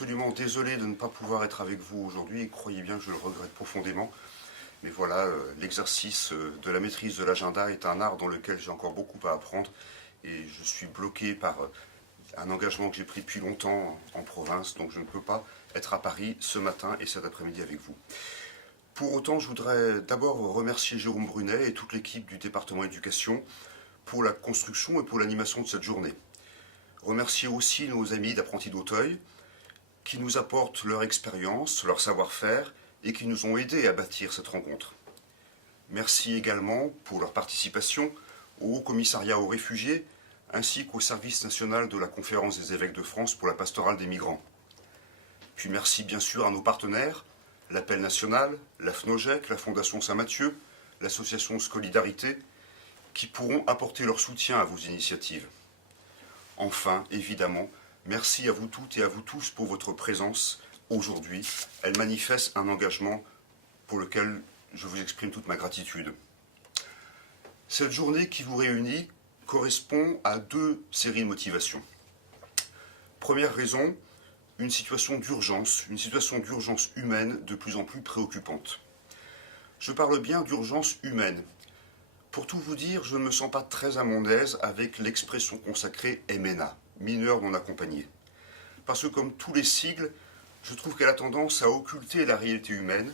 Absolument désolé de ne pas pouvoir être avec vous aujourd'hui et croyez bien que je le regrette profondément. Mais voilà, l'exercice de la maîtrise de l'agenda est un art dans lequel j'ai encore beaucoup à apprendre et je suis bloqué par un engagement que j'ai pris depuis longtemps en province, donc je ne peux pas être à Paris ce matin et cet après-midi avec vous. Pour autant, je voudrais d'abord remercier Jérôme Brunet et toute l'équipe du département éducation pour la construction et pour l'animation de cette journée. Remercier aussi nos amis d'Apprentis d'Auteuil qui nous apportent leur expérience, leur savoir-faire et qui nous ont aidés à bâtir cette rencontre. Merci également pour leur participation au Haut Commissariat aux réfugiés ainsi qu'au Service national de la Conférence des évêques de France pour la pastorale des migrants. Puis merci bien sûr à nos partenaires, l'Appel national, la FNOGEC, la Fondation Saint-Mathieu, l'association Scolidarité, qui pourront apporter leur soutien à vos initiatives. Enfin, évidemment, merci à vous toutes et à vous tous pour votre présence aujourd'hui. Elle manifeste un engagement pour lequel je vous exprime toute ma gratitude. Cette journée qui vous réunit correspond à deux séries de motivations. Première raison, une situation d'urgence humaine de plus en plus préoccupante. Je parle bien d'urgence humaine. Pour tout vous dire, je ne me sens pas très à mon aise avec l'expression consacrée MNA, mineur non accompagné. Parce que comme tous les sigles, je trouve qu'elle a tendance à occulter la réalité humaine,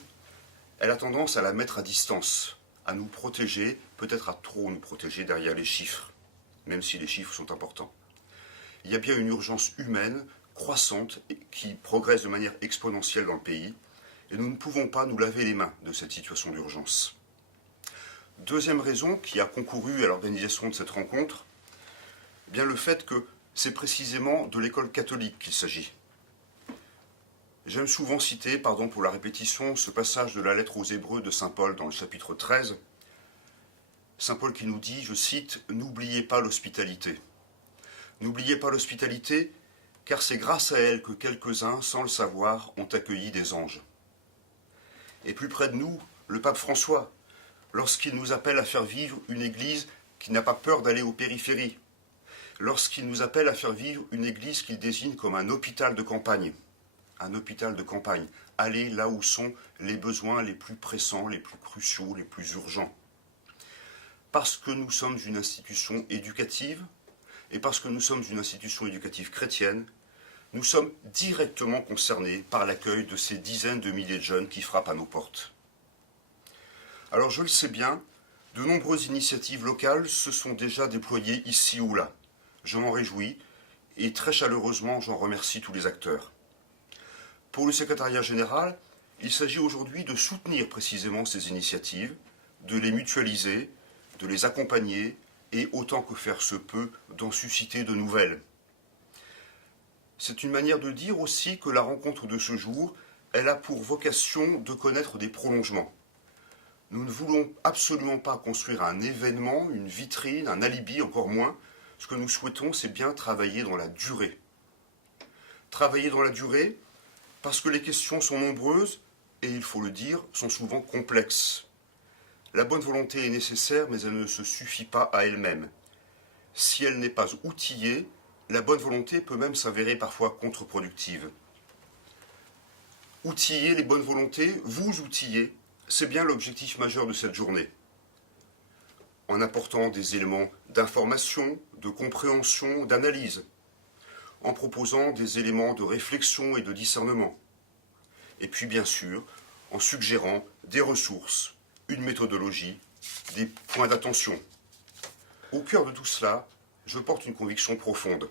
elle a tendance à la mettre à distance, à nous protéger, peut-être à trop nous protéger derrière les chiffres, même si les chiffres sont importants. Il y a bien une urgence humaine croissante qui progresse de manière exponentielle dans le pays, et nous ne pouvons pas nous laver les mains de cette situation d'urgence. Deuxième raison qui a concouru à l'organisation de cette rencontre, bien le fait que c'est précisément de l'école catholique qu'il s'agit. J'aime souvent citer, pardon pour la répétition, ce passage de la lettre aux Hébreux de saint Paul dans le chapitre 13. Saint Paul qui nous dit, je cite, « N'oubliez pas l'hospitalité. N'oubliez pas l'hospitalité, car c'est grâce à elle que quelques-uns, sans le savoir, ont accueilli des anges. » Et plus près de nous, le pape François, lorsqu'il nous appelle à faire vivre une Église qui n'a pas peur d'aller aux périphéries, lorsqu'il nous appelle à faire vivre une Église qu'il désigne comme un hôpital de campagne, aller là où sont les besoins les plus pressants, les plus cruciaux, les plus urgents. Parce que nous sommes une institution éducative, et parce que nous sommes une institution éducative chrétienne, nous sommes directement concernés par l'accueil de ces dizaines de milliers de jeunes qui frappent à nos portes. Alors je le sais bien, de nombreuses initiatives locales se sont déjà déployées ici ou là. Je m'en réjouis et très chaleureusement j'en remercie tous les acteurs. Pour le secrétariat général, il s'agit aujourd'hui de soutenir précisément ces initiatives, de les mutualiser, de les accompagner et autant que faire se peut d'en susciter de nouvelles. C'est une manière de dire aussi que la rencontre de ce jour, elle a pour vocation de connaître des prolongements. Nous ne voulons absolument pas construire un événement, une vitrine, un alibi, encore moins. Ce que nous souhaitons, c'est bien travailler dans la durée. Travailler dans la durée parce que les questions sont nombreuses et, il faut le dire, sont souvent complexes. La bonne volonté est nécessaire, mais elle ne se suffit pas à elle-même. Si elle n'est pas outillée, la bonne volonté peut même s'avérer parfois contre-productive. Outiller les bonnes volontés, vous outiller, c'est bien l'objectif majeur de cette journée. En apportant des éléments d'information, de compréhension, d'analyse, en proposant des éléments de réflexion et de discernement, et puis bien sûr, en suggérant des ressources, une méthodologie, des points d'attention. Au cœur de tout cela, je porte une conviction profonde.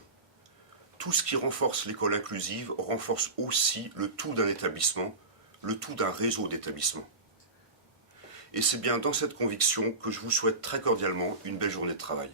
Tout ce qui renforce l'école inclusive renforce aussi le tout d'un établissement, le tout d'un réseau d'établissements. Et c'est bien dans cette conviction que je vous souhaite très cordialement une belle journée de travail.